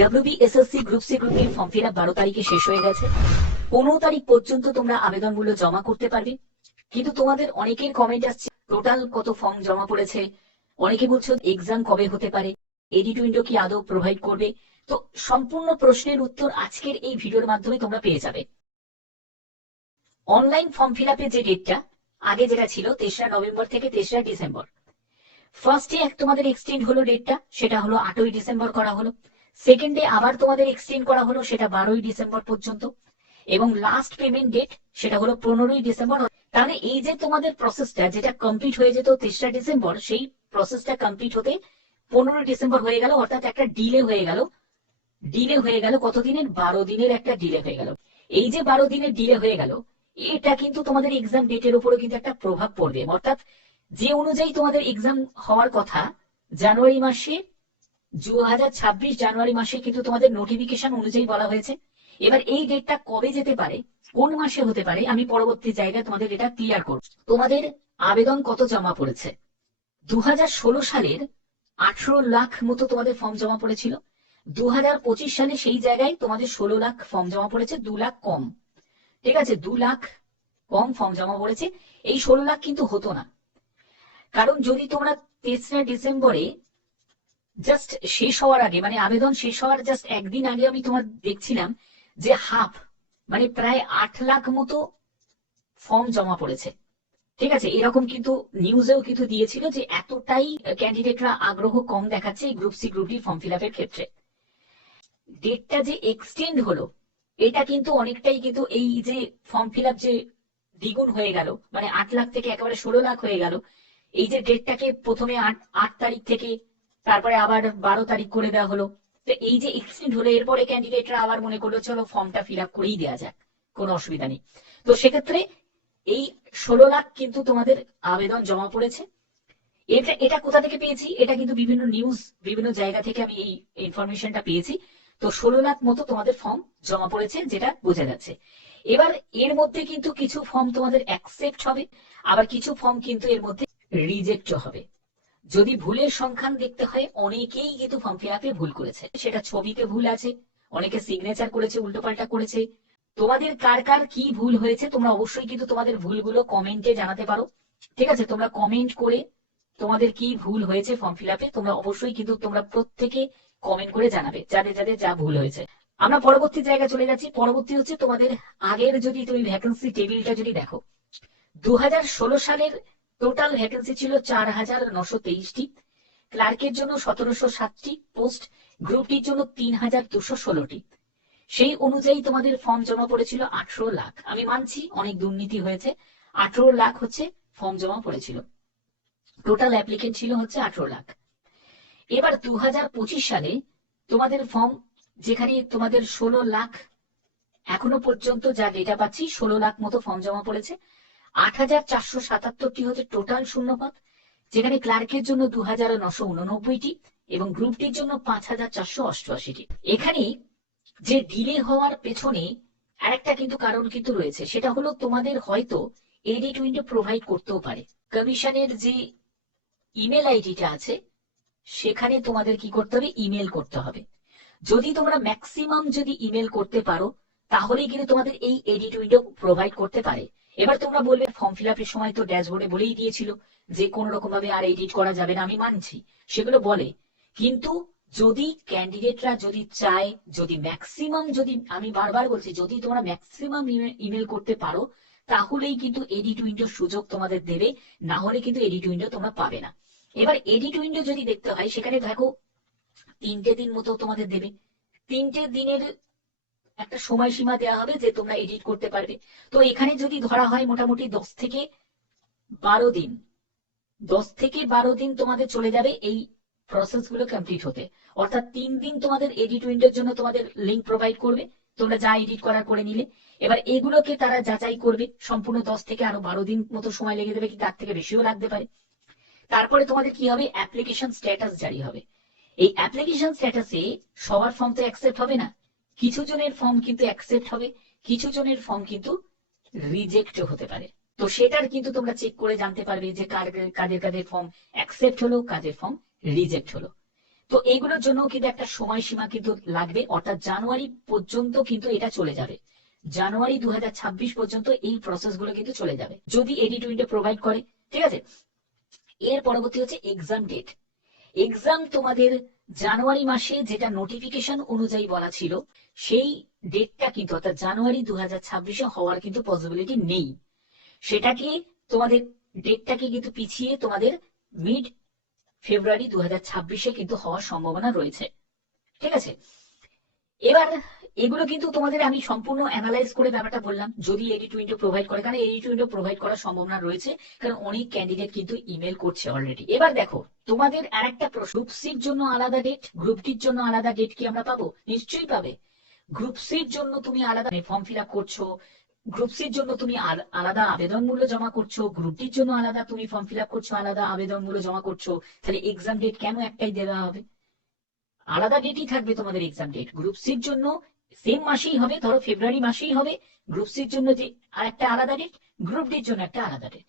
WBSSC group C গ্রুপের form fill up 12 তারিখে শেষ হয়ে গেছে। 15 তারিখ পর্যন্ত তোমরা আবেদনগুলো জমা করতে পারবে। কিন্তু তোমাদের অনেকের কমেন্ট আসছে টোটাল কত ফর্ম জমা পড়েছে, অনেকে বলছো এক্সাম কবে হতে পারে, এডিট উইন্ডো কি আদৌ প্রোভাইড করবে। তো সম্পূর্ণ প্রশ্নের উত্তর আজকের এই ভিডিওর মাধ্যমে তোমরা পেয়ে যাবে। অনলাইন ফর্ম ফিল আপের যে ডেটটা আগে যেটা ছিল 3রা নভেম্বর থেকে 3রা ডিসেম্বর, ফার্স্টে তোমাদের এক্সটেন্ড হলো ডেটটা, সেটা হলো 8ই ডিসেম্বর করা হলো। সেকেন্ডে আবার তোমাদের এক্সটেন্ড করা হলো, সেটা 12ই ডিসেম্বর পর্যন্ত। এবং লাস্ট পেমেন্ট ডেট সেটা হলো 15ই ডিসেম্বর। তাহলে এই যে তোমাদের প্রসেসটা যেটা কমপ্লিট হয়ে যেত 3রা ডিসেম্বর, সেই প্রসেসটা কমপ্লিট হতে 15ই ডিসেম্বর হয়ে গেল, অর্থাৎ একটা ডিলে হয়ে গেল। ডিলে হয়ে গেল কতদিনের? 12 দিনের একটা ডিলে হয়ে গেল। এই যে 12 দিনের ডিলে হয়ে গেল, এটা কিন্তু তোমাদের এক্সাম ডেটের উপরও কিন্তু একটা প্রভাব পড়বে। অর্থাৎ যে অনুযায়ী তোমাদের এক্সাম হওয়ার কথা জানুয়ারি মাসে, 2026 জানুয়ারি মাসে কিন্তু তোমাদের নোটিফিকেশন অনুযায়ী বলা হয়েছে। এবার এই ডেটটা কবে যেতে পারে, কোন মাসে হতে পারে, আমি পরবর্তী জায়গায় তোমাদের এটা ক্লিয়ার করব। তোমাদের আবেদন কত জমা পড়েছে? 2016 সালের 18 লাখ মতো তোমাদের ফর্ম জমা পড়েছিল। 2025 সালে সেই জায়গায় তোমাদের 16 লাখ ফর্ম জমা পড়েছে, 2 লাখ কম। ঠিক আছে, 2 লাখ কম ফর্ম জমা পড়েছে। এই 16 লাখ কিন্তু হতো না, কারণ যদি তোমরা 3রা ডিসেম্বরে জাস্ট শেষ হওয়ার আগে, মানে আবেদন শেষ হওয়ার জাস্ট একদিন আগে আমি তোমার দেখছিলাম যে হাফ, মানে প্রায় 8 লাখ মতো ফর্ম জমা পড়েছে। ঠিক আছে, এরকম কিন্তু নিউজেও কিন্তু দিয়েছিল যে এতটাই ক্যান্ডিডেটরা আগ্রহ কম দেখাচ্ছে এই group C group D form fill আপের ক্ষেত্রে। ডেটটা যে এক্সটেন্ড হলো, এটা কিন্তু অনেকটাই কিন্তু এই যে ফর্ম ফিল আপ যে দ্বিগুণ হয়ে গেল, মানে 8 লাখ থেকে একেবারে 16 লাখ হয়ে গেল। এই যে ডেটটাকে প্রথমে 8 তারিখ থেকে তারপরে আবার 12 তারিখ করে দেওয়া হলো, তো এই যে এক্সটেন্ড হলো, এরপরে ক্যান্ডিডেটরা আবার মনে করলো চলো ফর্মটা ফিল আপ করেই দেওয়া যাক, কোনো অসুবিধা নেই। তো সেক্ষেত্রে এই 16 লাখ কিন্তু তোমাদের আবেদন জমা পড়েছে। এটা কোথা থেকে পেয়েছি? এটা কিন্তু বিভিন্ন নিউজ, বিভিন্ন জায়গা থেকে আমি এই ইনফরমেশনটা পেয়েছি। তো 16 লাখ মতো তোমাদের ফর্ম জমা পড়েছে, যেটা বোঝা যাচ্ছে। এবার এর মধ্যে কিন্তু কিছু ফর্ম তোমাদের অ্যাকসেপ্ট হবে, আবার কিছু ফর্ম কিন্তু এর মধ্যে রিজেক্ট হবে। যদি ভুলের সংখ্যান দেখতে হয়, অনেকেই কিন্তু ফর্ম ফিল আপে ভুল করেছে, সেটা ছবিতে ভুল আছে, অনেকে সিগনেচার করেছে, উল্টোপাল্টা করেছে। তোমাদের কার কার কি ভুল হয়েছে তোমরা অবশ্যই কিন্তু তোমাদের ভুলগুলো কমেন্টে জানাতে পারো। ঠিক আছে, তোমরা কমেন্ট করে তোমাদের কি ভুল হয়েছে ফর্ম ফিল আপে তোমরা অবশ্যই কিন্তু তোমরা প্রত্যেকে কমেন্ট করে জানাবে, যাদের যাদের যা ভুল হয়েছে। আমরা পরবর্তী জায়গায় চলে যাচ্ছি। পরবর্তী হচ্ছে তোমাদের আগের যদি তুমি ভ্যাকেন্সি টেবিলটা যদি দেখো, 2016 সালের টোটাল ভ্যাকেন্সি ছিল 4923টি, ক্লার্কের জন্য 1707টি পোস্ট, গ্রুপ ডির জন্য 3216টি। সেই অনুযায়ী তোমাদের ফর্ম জমা পড়েছিল 18 লাখ। আমি মানছি অনেক দুর্নীতি হয়েছে, 18 লাখ হচ্ছে ফর্ম জমা পড়েছিল। টোটাল অ্যাপ্লিকেন্ট ছিল হচ্ছে 18 লাখ। এবার 2025 সালে তোমাদের ফর্ম, যেখানে তোমাদের 16 লাখ, এখনো পর্যন্ত যা ডেটা পাচ্ছি 16 লাখ মতো ফর্ম জমা পড়েছে। 8477টি হচ্ছে টোটাল শূন্যপদ, যেখানে ক্লার্কের জন্য 2989টি এবং গ্রুপ ডির জন্য 5488টি। এখানে যে ডিলে হওয়ার পেছনে আরেকটা কিন্তু কারণ কিন্তু রয়েছে, সেটা হলো তোমাদের হয়তো এডিট উইন্ডো প্রোভাইড করতেও পারে। কমিশনের যে ইমেল আইডিটা আছে সেখানে তোমাদের কি করতে হবে? ইমেল করতে হবে। যদি তোমরা ম্যাক্সিমাম যদি ইমেল করতে পারো, তাহলেই কিন্তু তোমাদের এই এডিট উইন্ডো প্রোভাইড করতে পারে। এবার তোমরা বলবে ফর্ম ফিল আপের সময় তো ড্যাশবোর্ডে বলেই দিয়েছিল যে কোন রকম ভাবে আর এডিট করা যাবে না। আমি মানছি সেগুলো বলে, কিন্তু যদি ক্যান্ডিডেটরা যদি চায়, যদি ম্যাক্সিমাম, যদি আমি বারবার বলছি, যদি তোমরা ম্যাক্সিমাম ইমেল করতে পারো, তাহলেই কিন্তু এডিট উইন্ডোর সুযোগ তোমাদের দেবে, না হলে কিন্তু এডিট উইন্ডো তোমরা পাবে না। এবার এডিট উইন্ডো যদি দেখতে হয়, সেখানে দেখো 3টে দিন মতো তোমাদের দেবে। 3টে দিনের একটা সময়সীমা দেওয়া হবে যে তোমরা এডিট করতে পারবে। তো এখানে যদি ধরা হয় মোটামুটি 10 থেকে 12 দিন, 10 থেকে 12 দিন তোমাদের চলে যাবে এই প্রসেস গুলো কমপ্লিট হতে। অর্থাৎ 3 দিন তোমাদের এডিট উইন্ডোর জন্য তোমাদের লিঙ্ক প্রোভাইড করবে, তোমরা যা এডিট করার করে নিলে। এবার এগুলোকে তারা যাচাই করবে, সম্পূর্ণ 10 থেকে আরো 12 দিন মতো সময় লেগে দেবে, কি তার থেকে বেশিও লাগতে পারে। তারপরে তোমাদের কি হবে? অ্যাপ্লিকেশন স্ট্যাটাস জারি হবে। এই অ্যাপ্লিকেশন স্ট্যাটাসে সবার ফর্ম তো অ্যাকসেপ্ট হবে না, কিছু জনের ফর্ম কিন্তু অ্যাকসেপ্ট হবে, কিছু জনের ফর্ম কিন্তু রিজেক্টও হতে পারে। তো সেটার কিন্তু তোমরা চেক করে জানতে পারবে যে কাদের কাদের ফর্ম অ্যাকসেপ্ট হলো, কাদের ফর্ম রিজেক্ট হলো। তো এইগুলোর জন্য কিন্তু একটা সময়সীমা কিন্তু লাগবে, অর্থাৎ জানুয়ারি পর্যন্ত কিন্তু এটা চলে যাবে। জানুয়ারি 2026 পর্যন্ত এই প্রসেস গুলো কিন্তু চলে যাবে, যদি এডিট উইন্ডো প্রোভাইড করে। ঠিক আছে, এর পরবর্তী হচ্ছে এক্সাম ডেট। এক্সাম তোমাদের জানুয়ারি মাসে যেটা নোটিফিকেশন অনুযায়ী বলা ছিল, সেই ডেটটা কিন্তু অর্থাৎ জানুয়ারি 2026 হওয়ার কিন্তু পসিবিলিটি নেই। সেটাকে তোমাদের ডেটটাকে কিন্তু পিছিয়ে তোমাদের মিড ফেব্রুয়ারি 2026 কিন্তু হওয়ার সম্ভাবনা রয়েছে। ঠিক আছে, এবার এগুলো কিন্তু তোমাদের আমি সম্পূর্ণ অ্যানালাইজ করে ব্যাপারটা বললাম, যদি এডিট উইন্ডো প্রোভাইড করে, কারণ এডিট উইন্ডো প্রোভাইড করার সম্ভাবনা রয়েছে, কারণ অনেক ক্যান্ডিডেট কিন্তু ইমেল করছে অলরেডি। এবার দেখো তোমাদের আরেকটা প্রশ্ন, গ্রুপ সির জন্য আলাদা ডেট, গ্রুপ ডির জন্য আলাদা ডেট কি আমরা পাবো? নিশ্চয়ই পাবে। গ্রুপ সির জন্য তুমি আলাদা ফর্ম ফিল আপ করছো, গ্রুপ সির জন্য তুমি আলাদা আবেদন মূল্য জমা করছো, গ্রুপ ডির জন্য আলাদা তুমি ফর্ম ফিল আপ করছো, আলাদা আবেদন মূল্য জমা করছো, তাহলে এক্সাম ডেট কেন একটাই দেওয়া হবে? আলাদা ডেটই থাকবে তোমাদের এক্সাম ডেট। গ্রুপ সির জন্য সেম মাসেই হবে, ধরো ফেব্রুয়ারি মাসেই হবে গ্রুপ সির জন্য যে আরেকটা আলাদা ডেট, গ্রুপ ডির জন্য একটা আলাদা ডেট।